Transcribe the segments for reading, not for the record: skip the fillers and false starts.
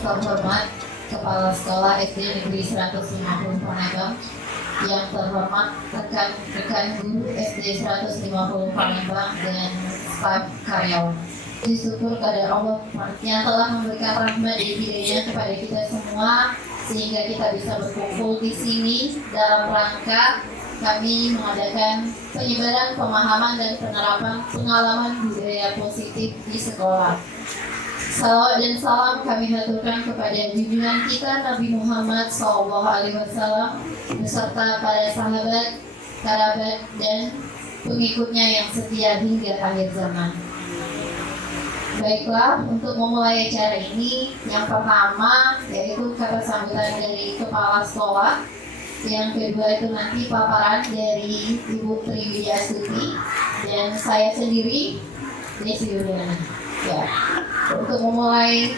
terhormat Kepala Sekolah SD Negeri 150 Palembang, yang terhormat rekan-rekan guru SD 150 Palembang dan staf karyawan. Syukur kepada Allah yang telah memberikan rahmat dan hidayah kepada kita semua sehingga kita bisa berkumpul di sini dalam rangka kami mengadakan penyebaran pemahaman dan penerapan pengalaman budaya positif di sekolah. Salawat dan salam kami haturkan kepada junjungan kita Nabi Muhammad SAW beserta para sahabat, kerabat, dan pengikutnya yang setia hingga akhir zaman. Baiklah, untuk memulai acara ini, yang pertama yaitu kata sambutan dari Kepala Sekolah, yang kedua itu nanti paparan dari Ibu Triwidiastuti, dan saya sendiri, Desi Yuliana. Ya, untuk memulai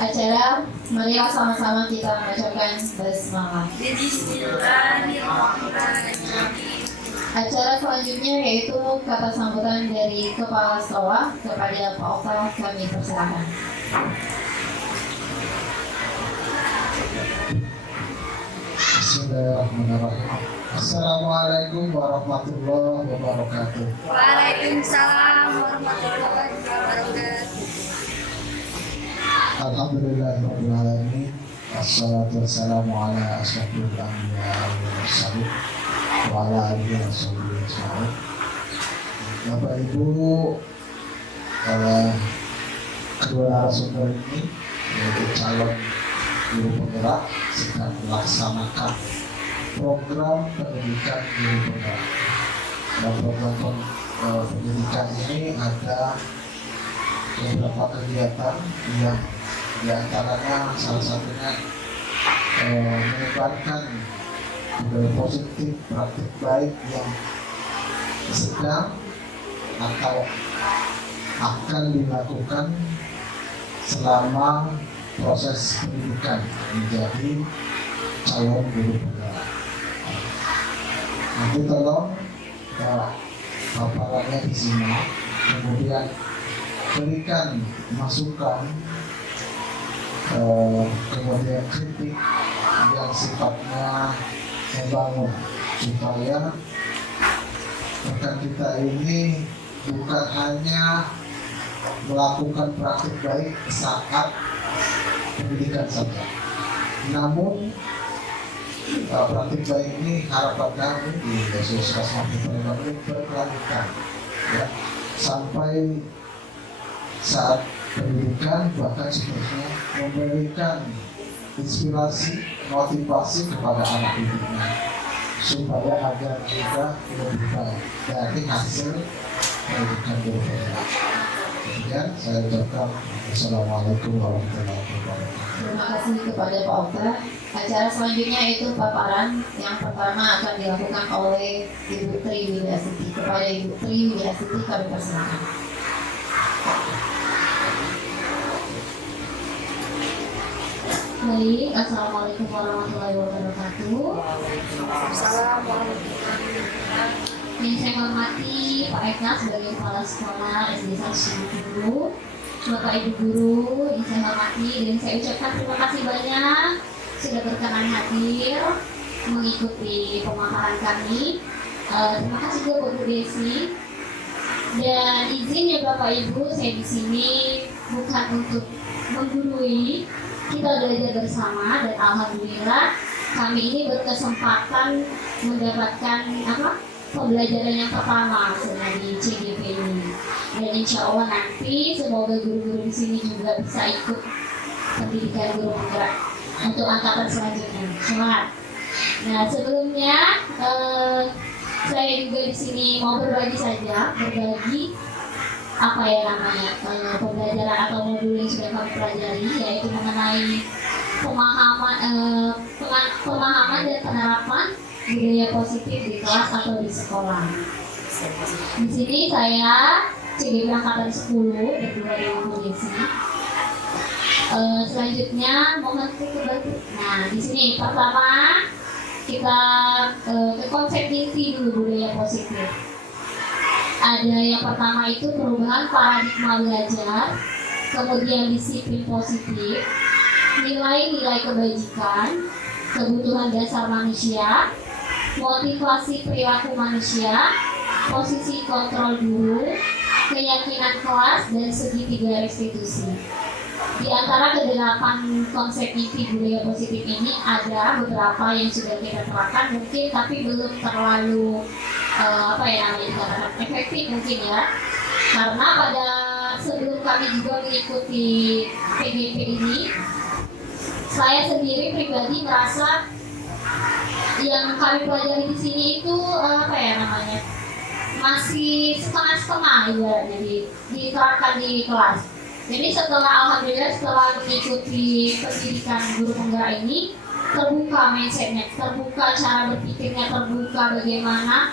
acara, marilah sama-sama kita mengucapkan basmalah. Acara selanjutnya yaitu kata sambutan dari Kepala Sekolah kepada Pak Okta, kami persilakan. Bismillahirrahmanirrahim. Assalamualaikum warahmatullahi wabarakatuh. Waalaikumsalam warahmatullahi wabarakatuh. Alhamdulillahirabbil alamin. Wassalatu wassalamu ala asyrofil anbiya wal mursalin wa ala alihi washabihi ajmain. Bapak Ibu, kedua narasumber ini yaitu calon guru penggerak sedang melaksanakan program pendidikan guru penggerak. Dan program pendidikan ini ada beberapa kegiatan yang diantaranya salah satunya menyebarkan budaya positif, praktik baik yang sedang atau akan dilakukan selama proses pendidikan menjadi calon guru penggerak. Nanti tolong paparannya disimak, kemudian berikan masukan, kemudian kritik yang sifatnya membangun supaya rekan kita ini bukan hanya melakukan praktik baik saat pendidikan saja, namun praktik baik ini harapan kami di Yesus Kasmati Palembang ini berkelanjutan, ya, sampai saat pendidikan, bahkan seterusnya memberikan inspirasi, motivasi kepada anak didiknya supaya agar juga lebih baik dari hasil pendidikan guru penggerak. Kemudian saya ucapkan Assalamualaikum warahmatullahi wabarakatuh. Terima kasih kepada Pak Okta. Acara selanjutnya itu paparan yang pertama akan dilakukan oleh Ibu Triwidiastuti. Kepada Ibu Triwidiastuti kami persilakan. Baik, Assalamualaikum warahmatullahi wabarakatuh. Yang saya hormati Pak Eka sebagai Kepala Sekolah SD 150, Bapak Ibu Guru yang saya hormati, dan saya ucapkan terima kasih banyak sudah berkenan hadir mengikuti pemaparan kami. Terima kasih juga Bu Desi. Dan izin ya Bapak Ibu, saya di sini bukan untuk menggurui, kita belajar bersama, dan alhamdulillah kami ini berkesempatan mendapatkan pembelajaran yang pertama di CGP ini. Dan insya Allah nanti semoga guru-guru di sini juga bisa ikut pendidikan guru penggerak untuk angkatan selanjutnya. Semangat. Nah, sebelumnya saya juga di sini mau berbagi pembelajaran atau modul yang sudah kami pelajari, yaitu mengenai pemahaman dan penerapan budaya positif di kelas atau di sekolah. Di sini saya CGP angkatan 10 berdua dengan Bu Desi. Selanjutnya mohon kebantu. Nah, di sini pertama kita ke konsep inti dulu budaya positif. Ada yang pertama itu perubahan paradigma belajar, kemudian disiplin positif, nilai-nilai kebajikan, kebutuhan dasar manusia, motivasi perilaku manusia, posisi kontrol guru, keyakinan kelas, dan segitiga restitusi. Di antara kedelapan konsep inti budaya positif ini ada beberapa yang sudah kita terapkan mungkin, tapi belum terlalu dikatakan efektif mungkin ya. Karena pada sebelum kami juga mengikuti PGP ini, saya sendiri pribadi merasa yang kami pelajari di sini itu masih setengah-setengah ibaratnya diterapkan di kelas. Jadi alhamdulillah setelah mengikuti pendidikan guru penggerak ini, terbuka mindsetnya, terbuka cara berpikirnya, terbuka bagaimana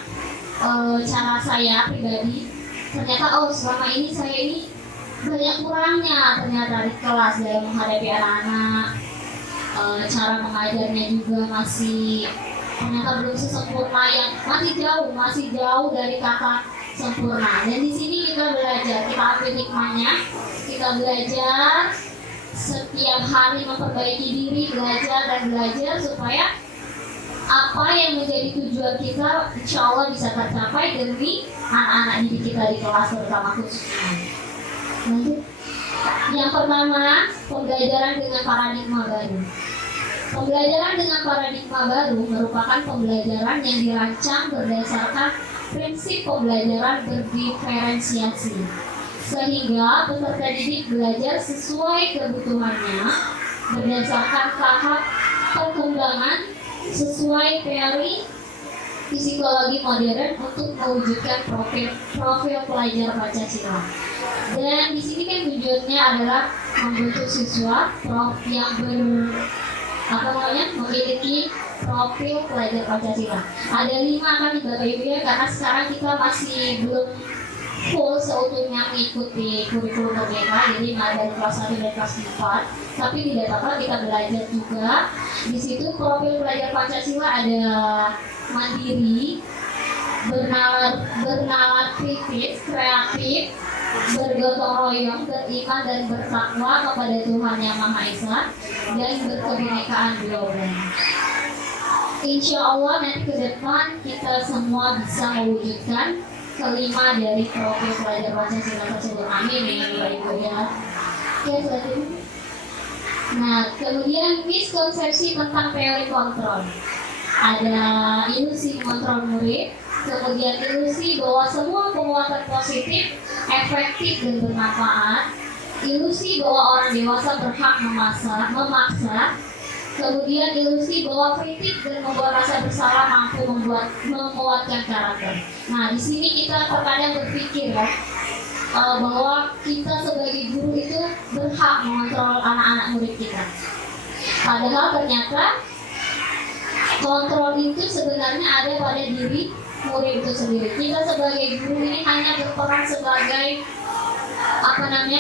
cara saya pribadi. Ternyata selama ini saya ini banyak kurangnya ternyata di kelas dalam menghadapi anak-anak. Cara mengajarnya juga masih ternyata belum sesempurna, yang masih jauh dari kata sempurna. Dan di sini kita belajar, kita ambil hikmahnya, kita belajar setiap hari memperbaiki diri, belajar supaya apa yang menjadi tujuan kita insya Allah bisa tercapai demi anak-anak didik kita di kelas terutama khususnya. Lanjut. Yang pertama, pembelajaran dengan paradigma baru. Pembelajaran dengan paradigma baru merupakan pembelajaran yang dirancang berdasarkan prinsip pembelajaran berdiferensiasi, sehingga peserta didik belajar sesuai kebutuhannya berdasarkan tahap perkembangan sesuai teori psikologi modern untuk mewujudkan profil pelajar Pancasila. Dan di sini kan tujuannya adalah membentuk siswa yang memiliki profil pelajar Pancasila. Ada 5 kan Bapak Ibu ya, karena sekarang kita masih belum full seutuhnya mengikuti kurikulum merdeka, jadi dari kelas 1 dan kelas 4. Tapi tidak apa-apa, kita belajar juga. Di situ profil pelajar Pancasila ada mandiri, bernalar kritis, kreatif, bergotong royong, beriman dan bertakwa kepada Tuhan Yang Maha Esa, dan berkebinekaan global. Insya Allah nanti ke depan kita semua bisa mewujudkan kelima dari profil pelajar Pancasila tersebut. Amin ya Bapak Ibu ya. Oke, selanjutnya. Nah, kemudian miskonsepsi tentang teori kontrol. Ada ilusi mengontrol murid, kemudian ilusi bahwa semua penguatan positif efektif dan bermanfaat, ilusi bahwa orang dewasa berhak memaksa, kemudian ilusi bahwa kritik dan membuat rasa bersalah mampu menguatkan karakter. Nah, di sini kita terkadang berpikir ya, bahwa kita sebagai guru itu berhak mengontrol anak-anak murid kita. Padahal ternyata kontrol itu sebenarnya ada pada diri murid itu sendiri. Kita sebagai guru ini hanya berperan sebagai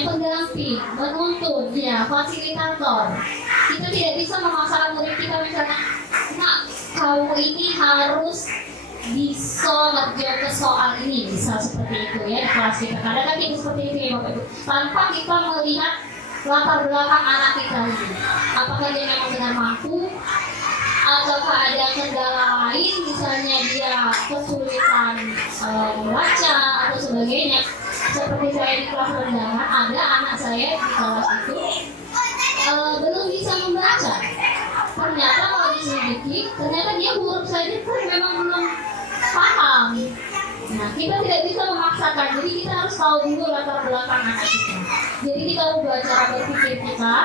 pendamping, menuntun, ya, fasilitator. Kita tidak bisa memaksakan murid kita misalnya, "Nak, kamu ini harus bisa ngerjain ke soal ini," bisa seperti itu ya di kelas kita. Kadang kan kita seperti itu ya Bapak Ibu, tanpa kita melihat latar belakang anak kita ini. Apakah dia memang benar mampu, ataukah ada kendala lain, misalnya dia kesulitan membaca atau sebagainya. Seperti saya di kelas rendahan, ada anak saya di kelas itu belum bisa membaca. Ternyata kalau diselidiki, ternyata dia huruf saja kan memang belum paham. Nah, kita tidak bisa memaksakan, jadi kita harus tahu dulu latar belakang anak kita. Jadi kita ubah cara berpikir kita.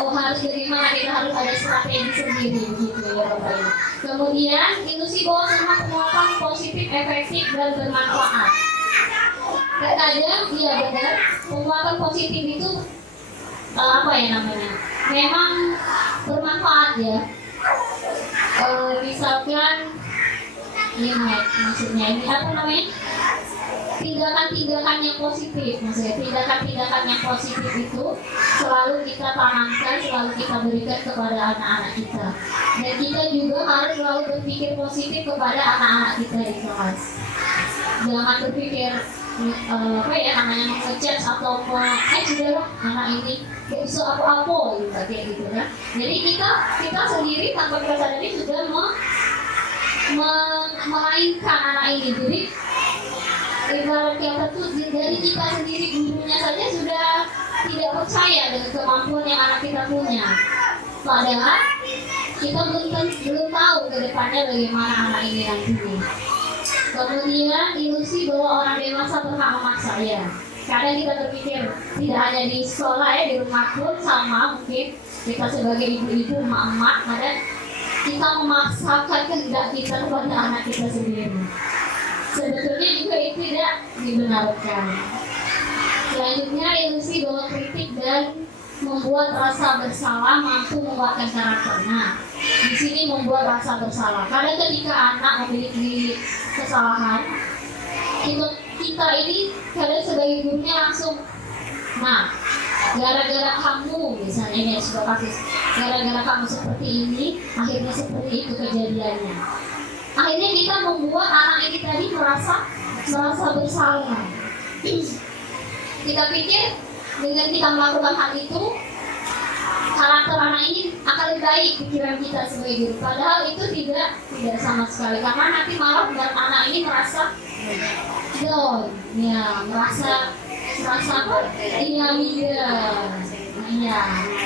Harus bagaimana, kita harus ada strategi sendiri begitu ya Bapak Ibu. Kemudian ilusi bahwa semua penguatan positif, efektif dan bermanfaat. Terkadang iya benar, penguatan positif itu memang bermanfaat ya. Misalkan maksudnya ini tindakan-tindakan yang positif, maksudnya tindakan-tindakan yang positif itu selalu kita tanamkan, selalu kita berikan kepada anak-anak kita. Dan kita juga harus selalu berpikir positif kepada anak-anak kita di kelas. Jangan berpikir mengejudge atau atau sudahlah anak ini gak bisa apa-apa gitu kayak gitu kan. Jadi kita sendiri tanpa kita sadari sudah memainkan anak ini. Jadi ibarat kata tuh dari kita sendiri gurunya saja sudah tidak percaya dengan kemampuan yang anak kita punya. Padahal kita belum tahu ke depannya bagaimana anak ini nantinya. Kemudian ilusi bahwa orang dewasa berhak memaksa ya. Kadang kita berpikir tidak hanya di sekolah ya, di rumah pun sama mungkin kita sebagai ibu-ibu, emak-emak, kadang kita memaksakan kehendak kita kepada anak kita sendiri. Sebetulnya juga itu tidak dibenarkan. Selanjutnya ilusi bahwa kritik dan membuat rasa bersalah mampu menguatkan karakter. Nah, di sini membuat rasa bersalah. Kadang ketika anak memiliki kesalahan, kita ini kadang sebagai gurunya langsung, nah, gara-gara kamu misalnya ini sebuah kasus, gara-gara kamu seperti ini, akhirnya seperti itu kejadiannya. Akhirnya kita membuat anak ini tadi merasa bersalah. Kita pikir dengan kita melakukan hal itu, karakter anak ini akan lebih baik pikiran kita sebagai guru. Padahal itu tidak sama sekali. Karena nanti malah membuat anak ini merasa down, ya, merasa apa? Iya.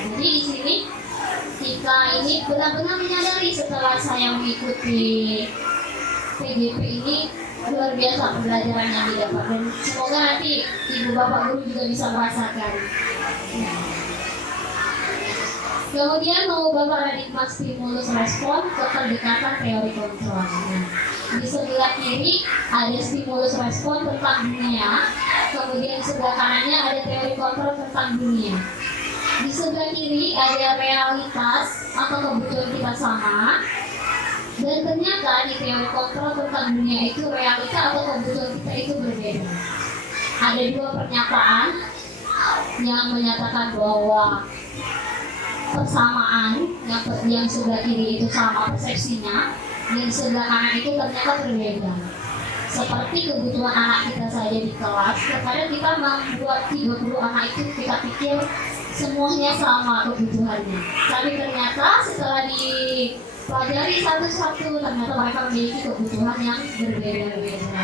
Jadi di sini kita ini benar-benar menyadari setelah saya mengikuti PGP ini luar biasa pembelajaran yang didapat, dan semoga nanti ibu bapak guru juga bisa merasakan. Kemudian mengubah paradigma stimulus respon ke pendekatan teori kontrol. Nah, di sebelah kiri ada stimulus respon tentang dunia, kemudian di sebelah kanannya ada teori kontrol tentang dunia. Di sebelah kiri ada realitas atau kebutuhan kita sama, dan ternyata di teori kontrol tentang dunia itu realita atau kebutuhan kita itu berbeda. Ada dua pernyataan yang menyatakan bahwa persamaan yang sebelah kiri itu sama persepsinya, dan sebelah kanan itu ternyata berbeda. Seperti kebutuhan anak kita saja di kelas, terkadang kita membuat 30 anak itu kita pikir semuanya sama kebutuhannya, tapi ternyata setelah dipelajari satu-satu ternyata mereka memiliki kebutuhan yang berbeda-beda.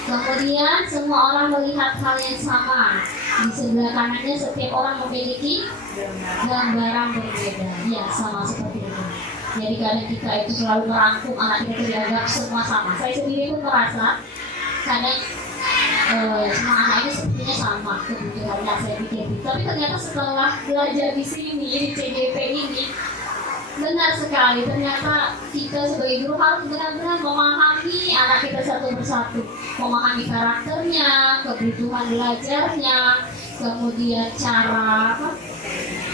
Kemudian semua orang melihat hal yang sama. Di sebelah kanannya setiap orang memiliki gambaran berbeda. Ya, sama seperti itu. Jadi kadang kita itu selalu merangkum anak kita dianggap semua sama. Saya sendiri pun merasa kadang semua anak ini sepertinya sama kebutuhannya, saya pikir. Tapi ternyata setelah belajar di sini, di CGP ini, benar sekali, ternyata kita sebagai guru harus benar-benar memahami anak kita satu persatu, memahami karakternya, kebutuhan belajarnya, kemudian cara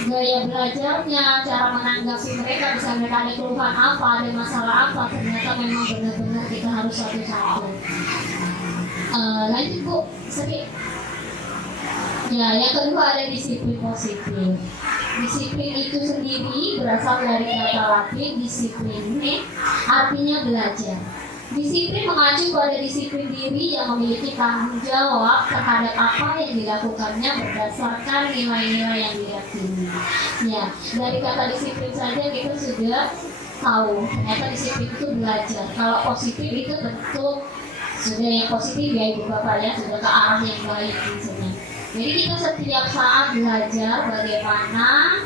gaya belajarnya, cara menanggapi mereka, bisa mereka ada keluhan apa, ada masalah apa, ternyata memang benar-benar kita harus satu-satu. Lanjut Bu, sedikit. Ya, yang kedua ada disiplin positif. Disiplin itu sendiri berasal dari kata Latin discipline, artinya belajar. Disiplin mengacu pada disiplin diri yang memiliki tanggung jawab terhadap apa yang dilakukannya berdasarkan nilai-nilai yang diyakini. Ya, dari kata disiplin saja kita sudah tahu ternyata disiplin itu belajar. Kalau positif itu bentuk sudah yang positif ya ibu bapak ya, sudah ke arah yang baik misalnya. Jadi kita setiap saat belajar bagaimana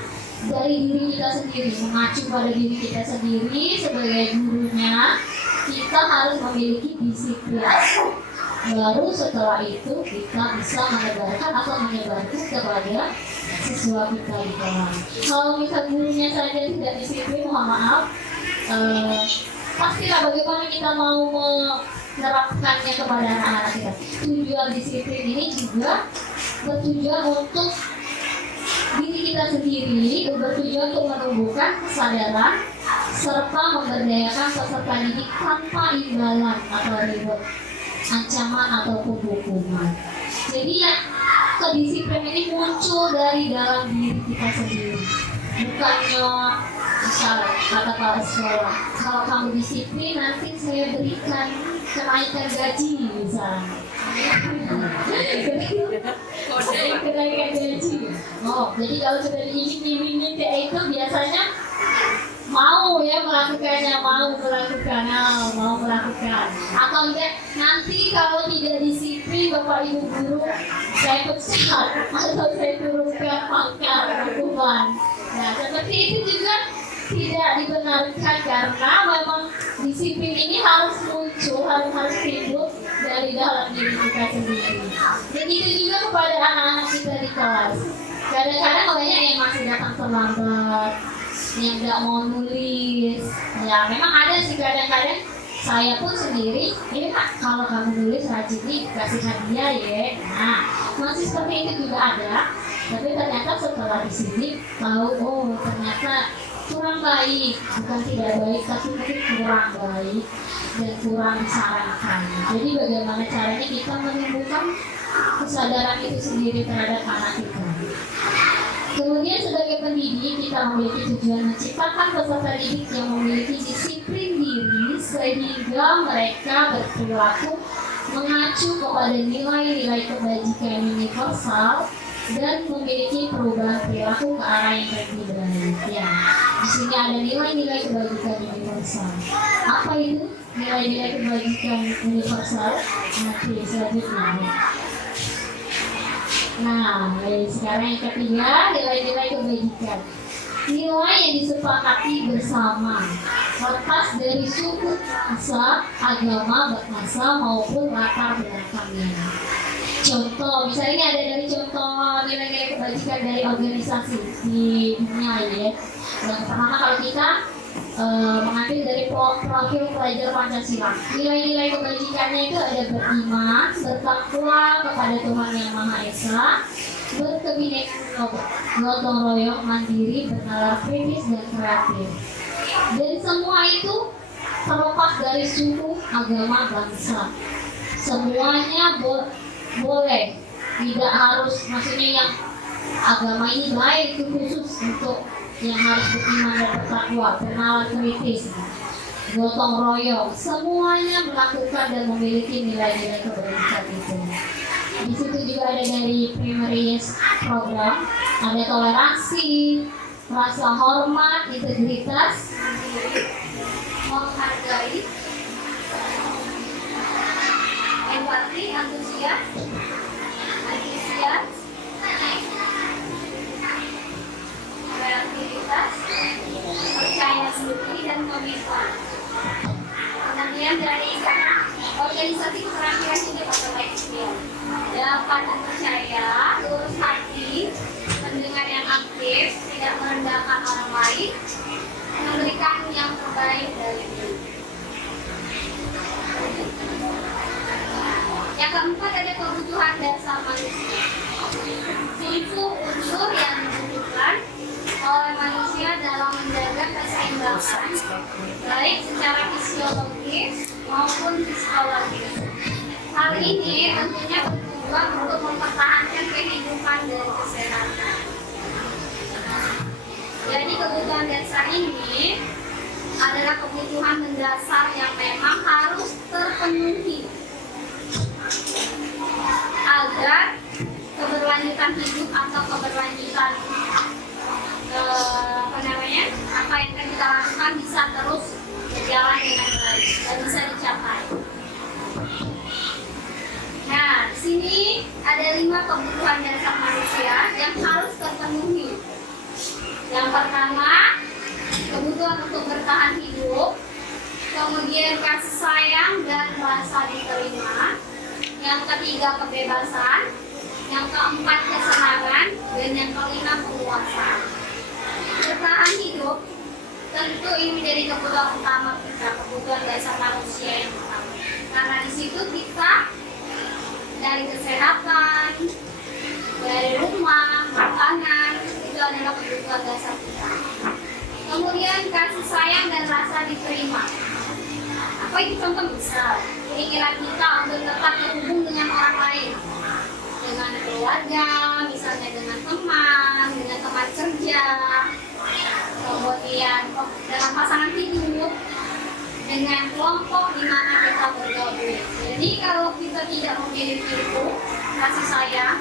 dari diri kita sendiri, mengacu pada diri kita sendiri sebagai gurunya, kita harus memiliki disiplin. Baru setelah itu kita bisa menebarkan atau menyebarkan kepada siswa kita di kelas. Kalau misal gurunya saja tidak disiplin, mohon maaf, pastilah bagaimana kita mau menerapkannya kepada anak-anak kita. Tujuan disiplin ini juga bertujuan untuk diri kita sendiri, bertujuan untuk menumbuhkan kesadaran serta memberdayakan peserta didik tanpa imbalan atau reward, ancaman ataupun hukuman. Jadi ya, kedisiplinan ini muncul dari dalam diri kita sendiri, bukannya misal kata kepala sekolah, kalau kamu disiplin nanti saya berikan kenaikan gaji misalnya. Oh, jadi kalau sudah diiming-iming kayak itu biasanya mau ya melakukannya, mau melakukan. Atau enggak, nanti kalau tidak disiplin Bapak Ibu guru, saya pecat atau saya turunkan pangkat hukuman. Nah, seperti itu juga tidak dibenarkan karena memang disiplin ini harus muncul, harus timbul dari dalam diri kita sendiri. Begitu juga kepada anak-anak kita di kelas. Kadang-kadang banyak yang masih datang terlambat, yang nggak mau nulis. Ya memang ada sih kadang-kadang saya pun sendiri, ini Kak, kalau kamu nulis rajin nih kasih hadiah ya. Nah, masih seperti itu juga ada. Tapi ternyata setelah di sini tahu, oh ternyata kurang baik, bukan tidak baik, tapi mungkin kurang baik dan kurang disarankan. Jadi bagaimana caranya kita menumbuhkan kesadaran itu sendiri terhadap anak kita. Kemudian sebagai pendidik kita memiliki tujuan menciptakan peserta didik yang memiliki disiplin diri sehingga mereka berperilaku mengacu kepada nilai-nilai kebajikan universal dan memiliki perubahan perilaku ke arah yang lebih baik. Ya, di sini ada nilai-nilai kebajikan universal. Apa itu nilai-nilai kebajikan universal? Nanti selanjutnya. Nah, sekarang yang ketiga, nilai-nilai kebajikan. Nilai yang disepakati bersama, lepas dari suku, ras, agama, bahasa maupun latar belakangnya. Contoh, misalnya ada dari contoh nilai-nilai kebajikan dari organisasi di dunia ya. Yang pertama kalau kita mengambil dari profil pelajar Pancasila. Nilai-nilai kebajikannya itu ada beriman, bertakwa kepada Tuhan Yang Maha Esa, berkebinekaan, gotong royong, mandiri, bernalar kritis dan kreatif. Dan semua itu terlepas dari suku, agama, bangsa. Semuanya boleh, tidak harus, maksudnya yang agama ini baik itu khusus untuk yang harus beriman dan bertakwa, bernalar kritis, gotong royong, semuanya melakukan dan memiliki nilai-nilai kebajikan itu. Di situ juga ada dari primary program, ada toleransi, rasa hormat, integritas, menghargai, empati, antusias, kreativitas, percaya diri dan komitmen. Kemudian dari organisasi keterampilan hidup atau SDM, dapat dipercaya, lurus hati, mendengar yang aktif, tidak merendahkan orang lain, memberikan yang terbaik dari diri. Yang keempat ada kebutuhan dasar manusia. Itu unsur yang dibutuhkan oleh manusia dalam menjaga keseimbangan baik secara fisiologis maupun psikologis. Hal ini tentunya bertujuan untuk mempertahankan kehidupan dan kesehatan. Jadi kebutuhan dasar ini adalah kebutuhan mendasar yang memang harus terpenuhi agar keberlanjutan hidup atau keberlanjutan apa yang akan kita lakukan bisa terus berjalan dengan baik dan bisa dicapai. Nah, di sini ada 5 kebutuhan dasar manusia yang harus terpenuhi. Yang pertama, kebutuhan untuk bertahan hidup, kemudian kasih sayang dan rasa diterima. Yang ketiga, kebebasan. Yang keempat, kesenangan. Dan yang kelima, kepuasan. Bertahan hidup tentu ini menjadi kebutuhan utama kita, kebutuhan dasar manusia yang utama. Karena di situ kita dari kesehatan, dari rumah, makanan, itu adalah kebutuhan dasar kita. Kemudian kasih sayang dan rasa diterima. Apa itu contoh besar? Keinginan kita untuk tetap terhubung dengan orang lain, dengan keluarga, misalnya dengan teman kerja, kemudian dengan pasangan hidup, dengan kelompok di mana kita bergabung. Jadi kalau kita tidak memiliki itu kasih sayang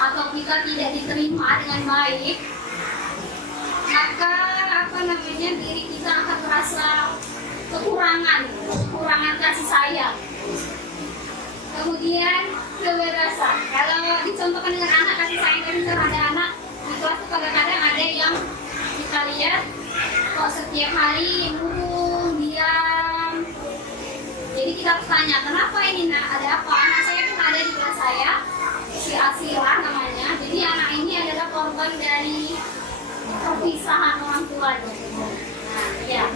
atau kalau kita tidak diterima dengan baik, maka diri kita akan merasa kekurangan kasih sayang. Kemudian kebebasan. Kalau dicontohkan dengan anak, kasih sayang kan misalnya ada anak di kelas itu kadang-kadang ada yang kita lihat kok setiap hari murung, diam. Jadi kita harus tanya, kenapa ini nak? Ada apa? Anak saya kan ada di kelas saya, si Asila namanya. Jadi anak ini adalah korban dari perpisahan orang tuanya. Nah, ya.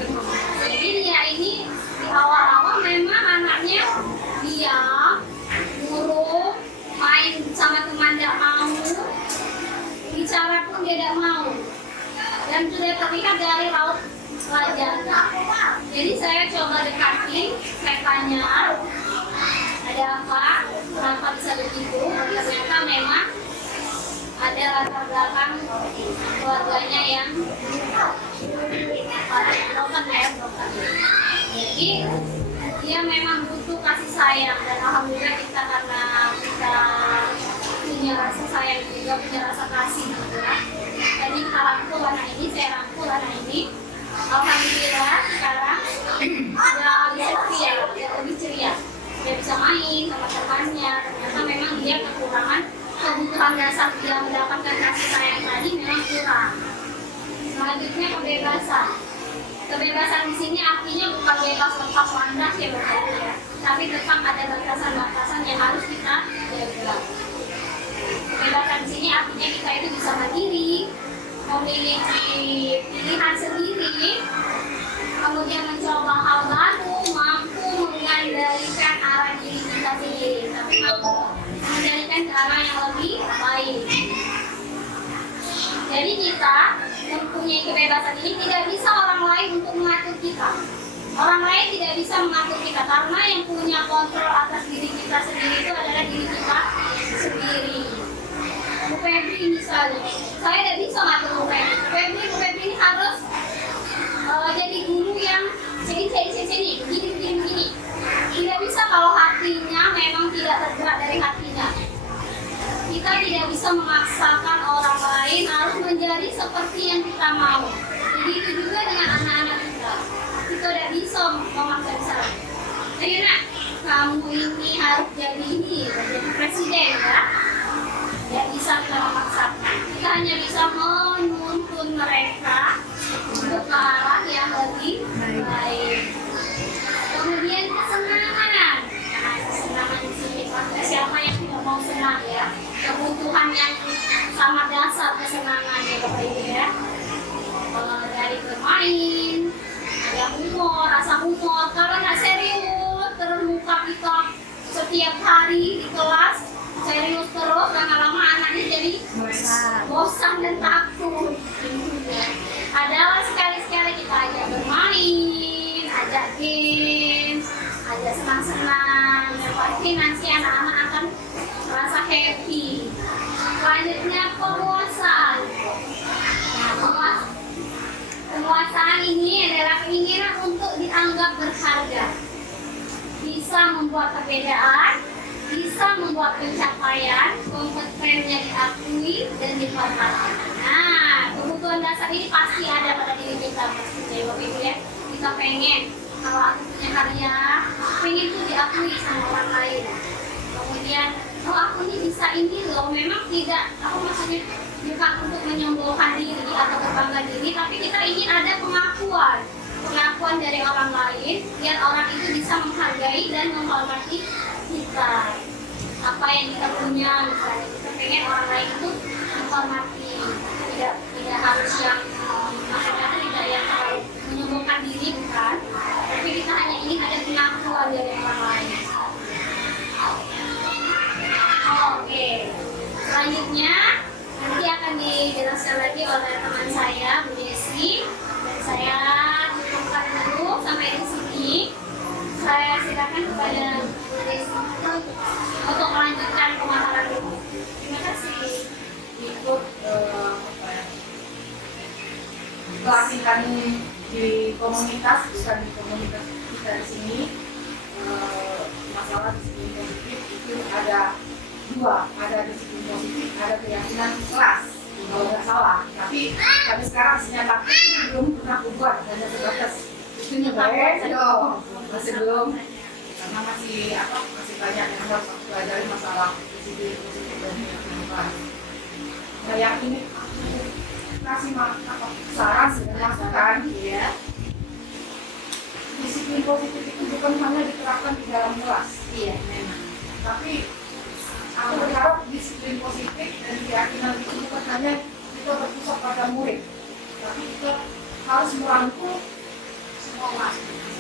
Jadi dia ini di awal-awal memang anaknya diam, murung, main sama teman tidak mau, bicara pun dia tidak mau. Dan sudah terlihat dari raut wajahnya. Jadi saya coba dekati, saya tanya, ada apa? Kenapa bisa begitu? Ternyata memang ada latar belakang keluarganya yang broken. Jadi dia memang butuh kasih sayang, dan alhamdulillah kita karena kita punya rasa sayang juga, punya rasa kasih juga. Jadi kita rangkul anak ini, saya rangkul anak ini. Alhamdulillah sekarang dia lebih ceria, dia bisa main sama temannya. Ternyata memang dia kekurangan kebutuhan dasar dia mendapatkan kasih sayang tadi memang kurang. Selanjutnya kebebasan. Kebebasan di sini artinya bukan bebas lepas landas ya Bapak ya, tapi tetap ada batasan-batasan yang harus kita jaga. Kebebasan di sini artinya kita itu bisa mandiri, memiliki pilihan sendiri, kemudian mencoba hal baru, mampu mengendalikan arah diri kita sendiri, tapi mampu mengendalikan ke arah yang lebih baik. Jadi kita mempunyai kebebasan ini, tidak bisa orang lain untuk mengatur kita. Orang lain tidak bisa mengatur kita, karena yang punya kontrol atas diri kita sendiri itu adalah diri kita sendiri. Bu Febri misalnya, saya tidak bisa mengatur Bu Febri ini harus jadi guru yang sini, begini. Tidak bisa kalau hatinya memang tidak tergerak dari hatinya. Kita tidak bisa memaksakan orang lain harus menjadi seperti yang kita mau. Begitu juga dengan anak-anak kita. Kita tidak bisa memaksa misalnya, ayo nak, kamu ini harus jadi presiden ya. Tidak bisa kita memaksakan. Kita hanya bisa menuntun mereka untuk ke arah yang lebih baik. Kemudian kesenangan. Kesenangan di sini, siapa yang tidak mau senang ya? Kebutuhan yang sangat dasar kesenangannya Bapak Ibu ya. Dari bermain, ada humor, rasa humor. Kalau nggak serius, terus muka kita setiap hari di kelas serius terus, lama-lama anaknya jadi bosan dan takut. Adalah sekali-sekali kita ajak bermain, ajak games, ajak senang-senang. Yang pasti nanti anak-anak akan merasa happy. Selanjutnya penguasaan. Nah, penguasaan ini adalah keinginan untuk dianggap berharga, bisa membuat perbedaan, bisa membuat pencapaian, kompetennya diakui dan dihormati. Nah, kebutuhan dasar ini pasti ada pada diri kita, pastinya Bapak Ibu ya. Kita pengen kalau aku punya karya, pengen tuh diakui sama orang lain. Kemudian, oh aku nih bisa ini loh, memang tidak, aku maksudnya bukan untuk menyombongkan diri atau berbangga diri, tapi kita ingin ada pengakuan dari orang lain, biar orang itu bisa menghargai dan menghormati kita. Apa yang kita punya, misalnya kita pengen orang lain itu menghormati, tidak harus yang maksudnya tidak yang terlalu menyombongkan diri, bukan, tapi kita hanya ingin ada pengakuan dari orang lain. Oke, selanjutnya nanti akan dijelaskan lagi oleh teman saya, Bu Desi, dan saya cukupkan dulu sampai di sini. Saya silakan kepada Bu Desi untuk melanjutkan pemaparan dulu. Terima kasih. Ikut kelasnya kami di komunitas, bukan di komunitas kita di sini. Masalah di sini positif itu ada dua, ada disiplin positif, ada keyakinan kelas. Kalau nggak salah, tapi sekarang senyata belum pernah buat, hanya sebatas itu masih belum, karena masih banyak yang harus aku pelajari masalah disiplin positif dan keyakinan kelas. Nah, yang ini aku kasih saran dan masukan, ya. Disiplin positif itu bukan hanya diterapkan di dalam kelas, Iya, memang. tapi aku berharap disiplin positif dan keyakinan itu bukan hanya kita berpusat pada murid, tapi kita harus merangkul semua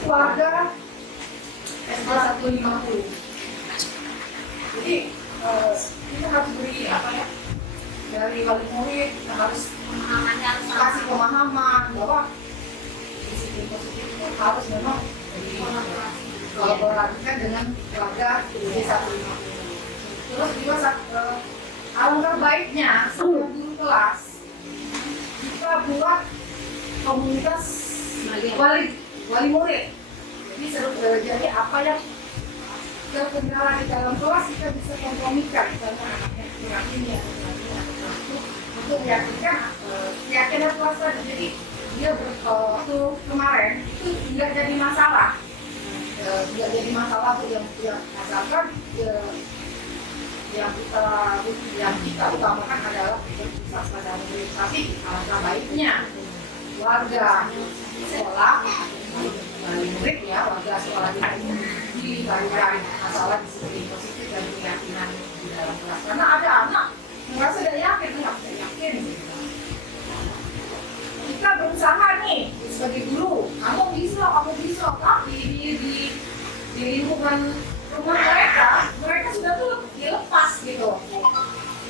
keluarga SD 150. Jadi kita harus beri dari wali murid, kita harus kasih pemahaman bahwa disiplin positif itu harus memang dikolaborasikan dengan keluarga SD 150. Terus juga alangkah baiknya sebelum guru kelas kita buat komunitas wali murid. Jadi apa yang terkendala di dalam kelas kita bisa kompromikan, misalnya anaknya kurang ini untuk meyakinkan keyakinan kelas tadi. Jadi dia waktu kemarin itu tidak jadi masalah, tuh yang asalkan yang kita utamakan adalah berpusat pada murid. Tapi alangkah baiknya warga sekolah, wali murid ya, warga sekolah diberikan masalah disiplin positif dan keyakinan di dalam kelas. Karena ada anak merasa tidak yakin, kita berusaha nih sebagai guru, kamu bisa, tapi di lingkungan rumah mereka sudah tuh dilepas gitu.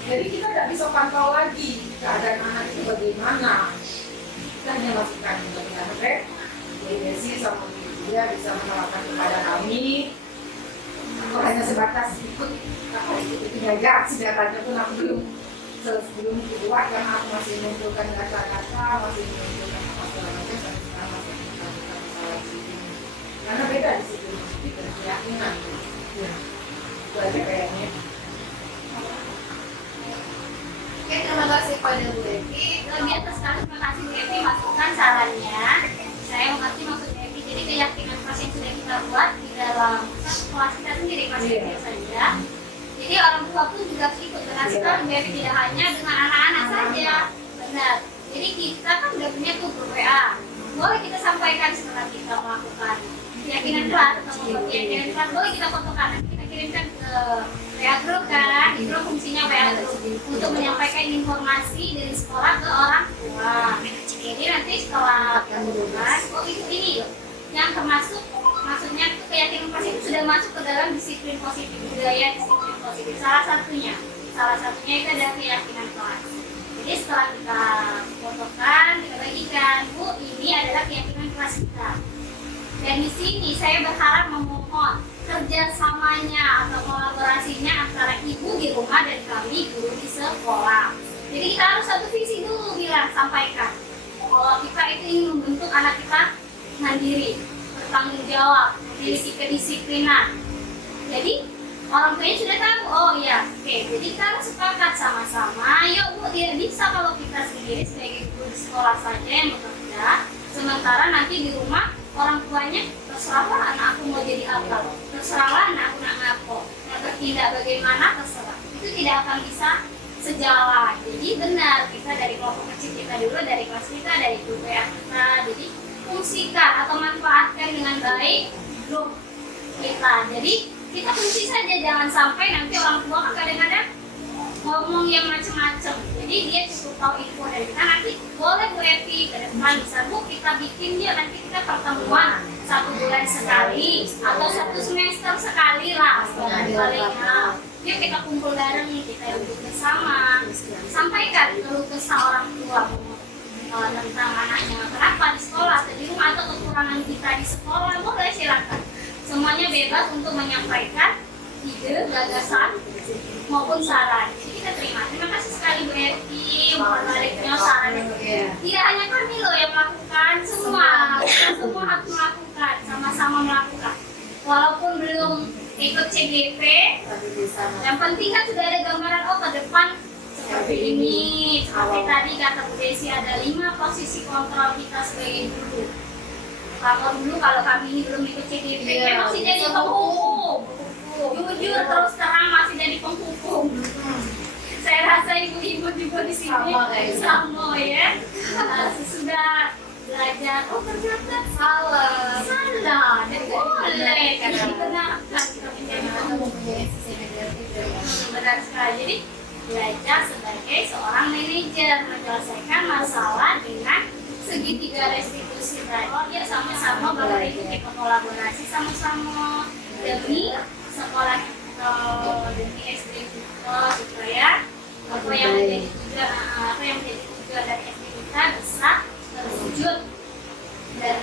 Jadi kita tidak bisa pantau lagi keadaan anak itu bagaimana. Kita hanya masukan bagaimana Desi sama dia bisa menerapkan kepada kami. Atau hanya sebatas ikut ngajar, senjatanya pun aku belum keluar karena aku masih mengumpulkan data-data, masih mengumpulkan masalah macam, sampai sekarang masih mengumpulkan masalah disiplin. Karena beda disiplin positif dan keyakinan. Ya, itu aja kayaknya. Oke, terima kasih pada Bu Evi. Lebih atas sekali terima kasih Bu Evi masukan sarannya. Saya mengerti maksud Bu Evi. Jadi keyakinan kelas yang sudah kita buat di dalam kelas kita sendiri kelas kecil saja. Jadi orang tua pun juga harus ikut dengan sekali Bu Evi, tidak hanya dengan anak-anak saja. Benar. Jadi kita kan udah punya tuh grup WA. Boleh kita sampaikan setelah kita melakukan keyakinan kelas atau membuat keyakinan kelas, boleh kita fotokan, nanti kita kirimkan ke WA group kan. Itu fungsinya WA group untuk menyampaikan informasi dari sekolah ke orang tua. Jadi nanti setelah pengumuman, oh ini loh yang termasuk, maksudnya itu keyakinan kelas itu sudah masuk ke dalam disiplin positif, budaya disiplin positif. Salah satunya itu adalah keyakinan kelas. Jadi setelah kita fotokan, kita bagikan, Bu, ini adalah keyakinan kelas kita. Dan di sini saya berharap memohon kerjasamanya atau kolaborasinya antara ibu di rumah dan kami guru di sekolah. Jadi kita harus satu visi dulu sampaikan. Kalau kita itu ingin membentuk anak kita mandiri, bertanggung jawab, memiliki kedisiplinan. Jadi orang tuanya sudah tahu, oh ya, oke. Jadi kita harus sepakat sama-sama. Yuk Bu, tidak bisa kalau kita sendiri sebagai guru di sekolah saja yang bekerja, sementara nanti di rumah orang tuanya terserahlah anak aku mau jadi apa, terserahlah anak aku nak ngapo, mau bertindak bagaimana terserah. Itu tidak akan bisa sejalan. Jadi benar, kita dari kelompok kecil kita dulu, dari kelas kita, dari grup WA kita. Jadi fungsikan atau manfaatkan dengan baik grup kita. Jadi kita fungsi saja, jangan sampai nanti orang tua kan kadang-kadang ngomong yang macam-macam. Jadi dia cukup tahu info dari kita. Nanti boleh Bu Evi ke depan bisa Bu kita bikin dia, nanti kita pertemuan 1 bulan sekali atau 1 semester sekali lah palingnya. Yuk kita kumpul bareng, kita duduk bersama, sampaikan keluh kesah orang tua tentang anaknya, kenapa di sekolah atau di rumah, atau kekurangan kita di sekolah, boleh silakan. Semuanya bebas untuk menyampaikan ide, gagasan maupun saran. Jadi kita terima. Terima kasih sekali Bu Evi, menariknya sarannya. Tidak hanya kami loh yang melakukan, semua kita semua harus melakukan, sama-sama melakukan. Walaupun belum ikut CGP. Tapi bisa. Yang penting kan sudah ada gambaran ke depan seperti ini. Seperti tadi kata Bu Desi ada 5 posisi kontrol kita sebagai guru. Kalau kami ini belum ikut CGP, masih jadi penghukum. Jujur terus terang masih jadi penghukum. Saya rasa ibu-ibu juga di sini sama ya. Sesudah belajar, ternyata salah, dan boleh karena dikenakan kita menjadi penghukum. Benar sekali. Jadi belajar sebagai seorang manajer menyelesaikan masalah dengan segitiga restitusi tadi ya, sama-sama bahwa itu kita kolaborasi sama-sama demi sekolah kita, demi SD kita supaya apa yang menjadi tujuan dari SD kita bisa terwujud dan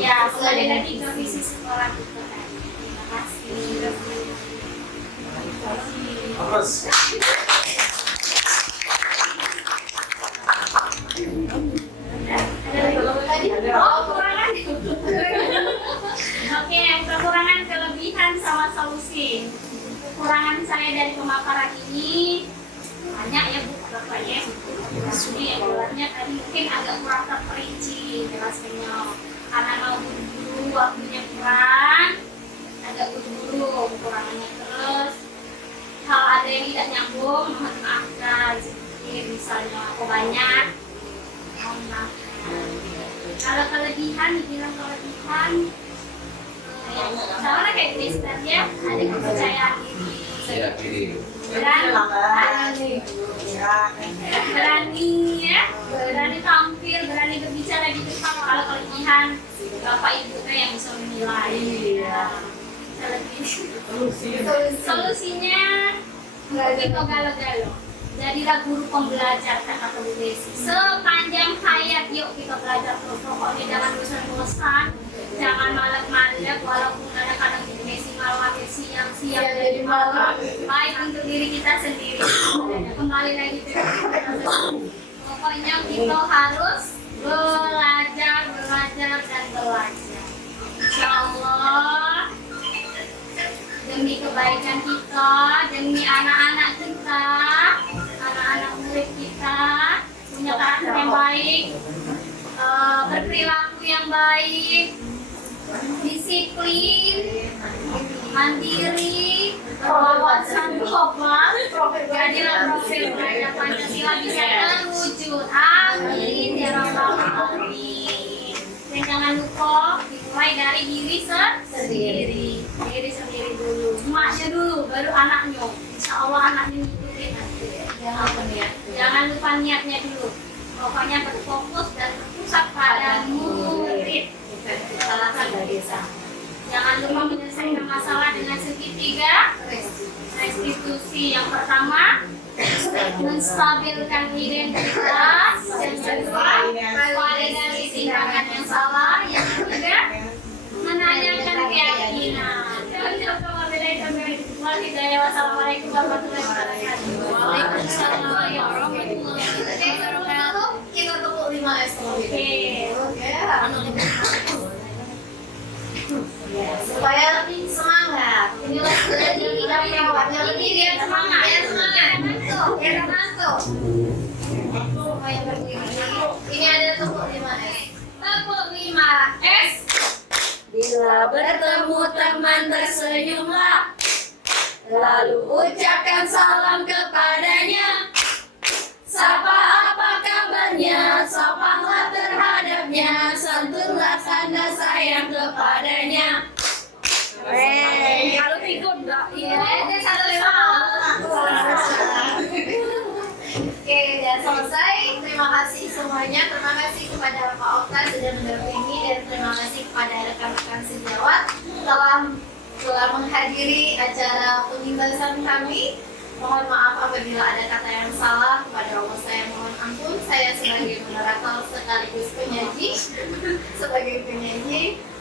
ya kembali lagi ke visi sekolah kita. Terima kasih. Kekurangan. Oke, kekurangan, kelebihan sama solusi. Kekurangan saya dari pemaparan ini banyak ya Bu, Bapak ya. Jadi jawabannya tadi mungkin agak kurang terperinci jelasnya. Karena mau buru-buru, waktunya kurang, agak buru-buru kekurangannya. Terus hal ada yang tidak nyambung, mohon maafkan. Seperti misalnya banyak, mohon maaf. Kalau kelebihan, dibilang kelebihan sama kayak Kristen ya, ada kepercayaan diri, berani ya, berani tampil, berani berbicara di depan. Kalau kelebihan, Bapak Ibu yang bisa menilai ya. Solusinya begitu galau-galau. Jadilah guru pembelajar, kata Bu Desi. Sepanjang hayat yuk kita belajar terus. Pokoknya jangan bosan-bosan, jangan malam-malam. Walaupun kadang-kadang Bu Desi malam siang-siang jadi malam. Baik untuk diri kita sendiri. Kembali lagi ke diri kita sendiri. Pokoknya kita harus belajar dan belajar. Insya Allah demi kebaikan kita, demi anak-anak kita, anak-anak murid kita punya karakter yang baik, berperilaku yang baik, disiplin, mandiri, berwawasan global, jadilah profil pelajar Pancasila bisa terwujud. Amin ya rabbal alamin. Dan jangan lupa dimulai dari diri sendiri. Diri sendiri dulu, emaknya dulu, baru anaknya. Insya Allah anaknya ngikutin nanti. Jangan lupa niatnya dulu. Pokoknya berfokus dan berpusat pada murid. Salah satu desa. Jangan lupa menyelesaikan masalah dengan segitiga restitusi. Yang pertama, menstabilkan identitas. Yang kedua, validasi tindakan yang salah. Yang ketiga, menanyakan keyakinan. Wassalamualaikum warahmatullahi wabarakatuh. Waalaikumsalam warahmatullahi wabarakatuh. Kita tepuk 5S supaya semangat. Inilah jadi kita perawatnya lebih biar semangat. Biar masuk. Supaya berdiri. Ini ada tepuk 5S. Tepuk 5S. Bila bertemu teman tersenyumlah, lalu ucapkan salam kepadanya. Sapa apa kabarnya, sopanlah terhadapnya, sentuhlah tanda sayang kepadanya. Kalau ikut enggak? Iya, itu 155. Oke, dan selesai. Terima kasih semuanya. Terima kasih kepada Pak Okta sudah mendampingi, dan terima kasih kepada rekan-rekan sejawat telah menghadiri acara pengimbasan kami. Mohon maaf apabila ada kata yang salah. Kepada Allah saya mohon ampun. Saya sebagai moderator sekaligus penyaji,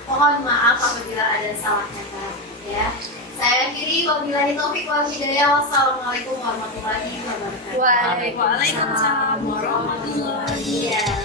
mohon maaf apabila ada salah kata. Ya, saya akhiri. Wabillahi taufiq wal hidayah. Wassalamualaikum warahmatullahi wabarakatuh. Waalaikumsalam warahmatullahi wabarakatuh.